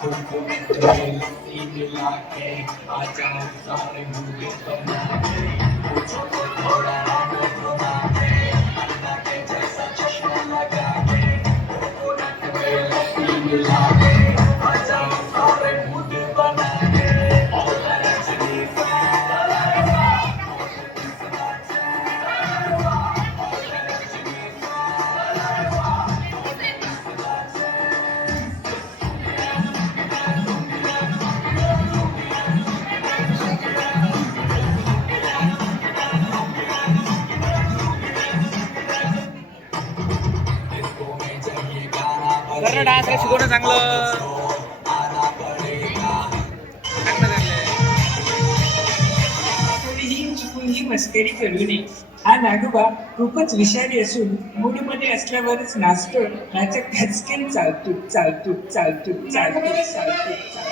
तुमको तुम्हें लस्सी मिला के आ जाओ सारे मुझे बना के पूछो तो थोड़ा आगे घुमा के अन्ना के जैसा चश्मा लगा के तुमको तुम्हें लस्सी मिला के आ जाओ सारे मुझे बना के और रजनी करणं डान्स शिकवणं चांगलं कोणीही चुकून ही मस्करी करू नये. हा नागोबा खूपच विषारी असून मूडमध्ये असल्यावरच नाचतो, नाचत खचकेन चालतो चालतो चालतो चालतो चालतो चालतो.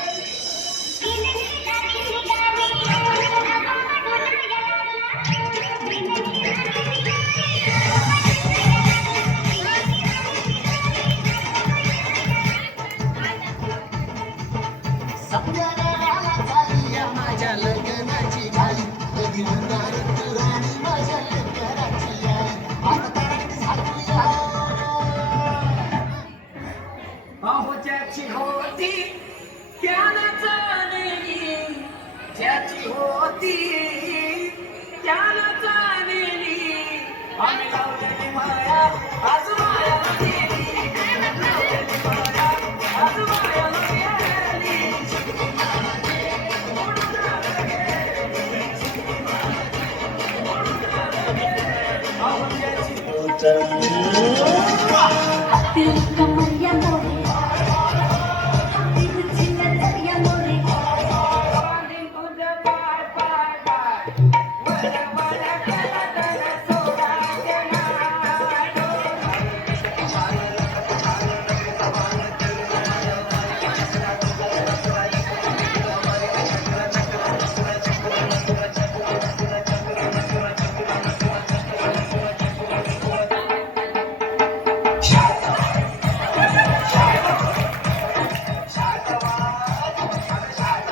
माझ्या लग्नाची घाई कधी होणार तू राणी माझ्या लेकराची आई आता तारीख झाली अहो ज्याची होती त्याला जाणली ज्याची होती त्याला जाणली आम्ही लावलेली माया आज माया गेली लावलेली माया आज माया गेली अहो ज्याची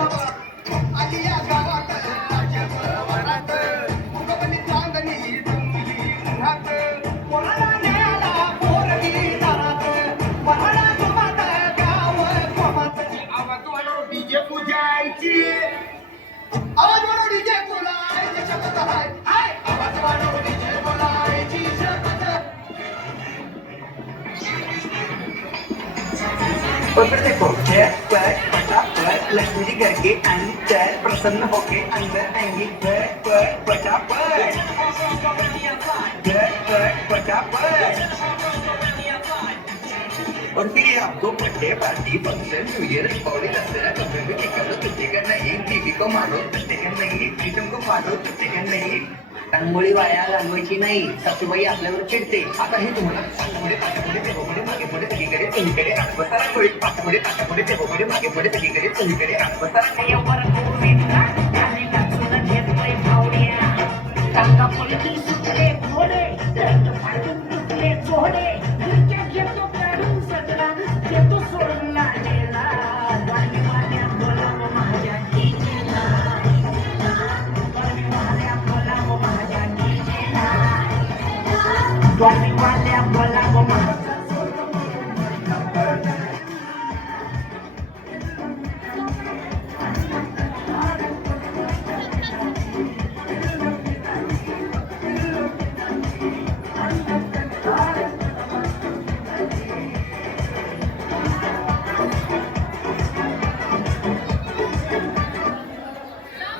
आलिया गावात माझ्या बरोबरात मुगबनी चांदणी तुंबली उन्हात कोणाला न्याला पोरगी दारात पहाडा जोमात गाव कोमात आवाज वाढव डीजे पुजायची आवाज वाढव डीजे बोलायची शपथ हाय हाय आवाज वाढव डीजे बोलायची शपथ उधर देखो जय पर फटाफट लक्ष्मी जी घर के अंदर प्रसन्न होके अंदर आएंगी जय पर फटाफट जय पर फटाफट और फिर ये आपको birthday party function new year Deepavali Dussehra कभी भी निकालो तुझे का नहीं बीवी को मारो तुझे का नहीं प्रीतम को मारो तुझे का नहीं रांगोळी वाया घालवायची नाही सासूबाई आपल्यावर चिडते आता हे तुम्हाला सासूपुढे पाठापुढे तेव्हापुढे मागे पुढे सगळीकडे चोहीकडे राजबसा रांगोळी पाठापुढे ताटापुढे तेव्हापुढे मागे पुढे सगळीकडे चोहीकडे राजबसा Guardi, guardi